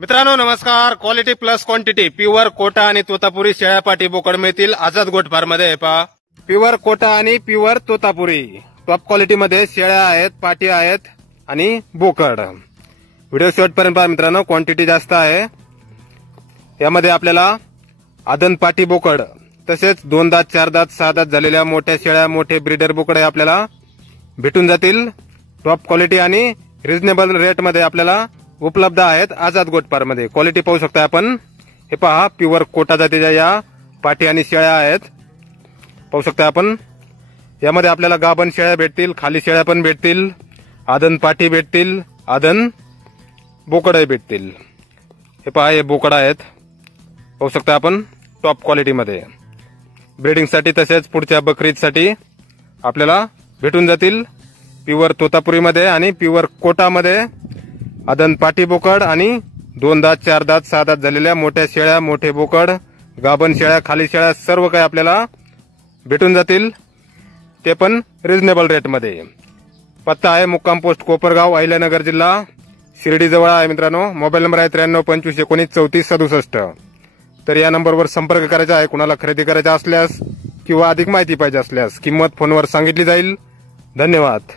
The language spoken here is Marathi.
मित्रांनो नमस्कार. Quality plus quantity pure Kota आणि तोतापुरी शेळ्या पाटी बोकड मिळतील आझाद गोट फार्म मध्ये. पहा प्युअर कोटा आणि प्युअर तोतापुरी टॉप क्वालिटी मध्ये शेळ्या आहेत, पाटी आहेत आणि बोकड. व्हिडिओ शेवटपर्यंत पहा मित्रांनो, क्वांटिटी जास्त आहे. यामध्ये आपल्याला आदन पाटी बोकड तसेच 2 दात 4 दात 6 दात झालेल्या मोठ्या शेळ्या, मोठे ब्रीडर बोकड आपल्याला भेटून जातील. टॉप क्वालिटी आणि रिझनेबल रेट मध्ये आपल्याला उपलब्ध आहेत आझाद गोट फार्म मध्ये. क्वालिटी पाहू शकता आपण. हे पहा प्युअर कोटा जातीच्या या पाटी आणि शेळ्या आहेत. पाहू शकता आपण. यामध्ये आपल्याला गाभण शेळ्या भेटतील, खाली शेळ्या पण भेटतील, आदन पाटी भेटतील, आदन बोकडही भेटतील. हे पहा हे बोकड आहेत. पाहू शकता आपण टॉप क्वालिटी मध्ये. ब्रीडिंग साठी तसेच पुढच्या बकरीसाठी आपल्याला भेटून जातील. प्युअर तोतापुरी मध्ये आणि प्युअर कोटा मध्ये आदन पाटी बोकड आणि 2 दात 4 दात 6 दात झालेल्या मोठ्या शेळ्या, मोठे बोकड, गाभण शेळ्या, खाली शेळ्या सर्व काही आपल्याला भेटून जातील, ते पण रिझनेबल रेट मध्ये. पत्ता आहे मुक्काम पोस्ट कोपरगाव, अहिल्यानगर जिल्हा, शिर्डी जवळ आहे मित्रांनो. मोबाईल नंबर आहे 93 25 19 34 67. तर या नंबरवर संपर्क करायचा आहे. कुणाला खरेदी करायचा असल्यास किंवा अधिक माहिती पाहिजे असल्यास किंमत फोनवर सांगितली जाईल. धन्यवाद.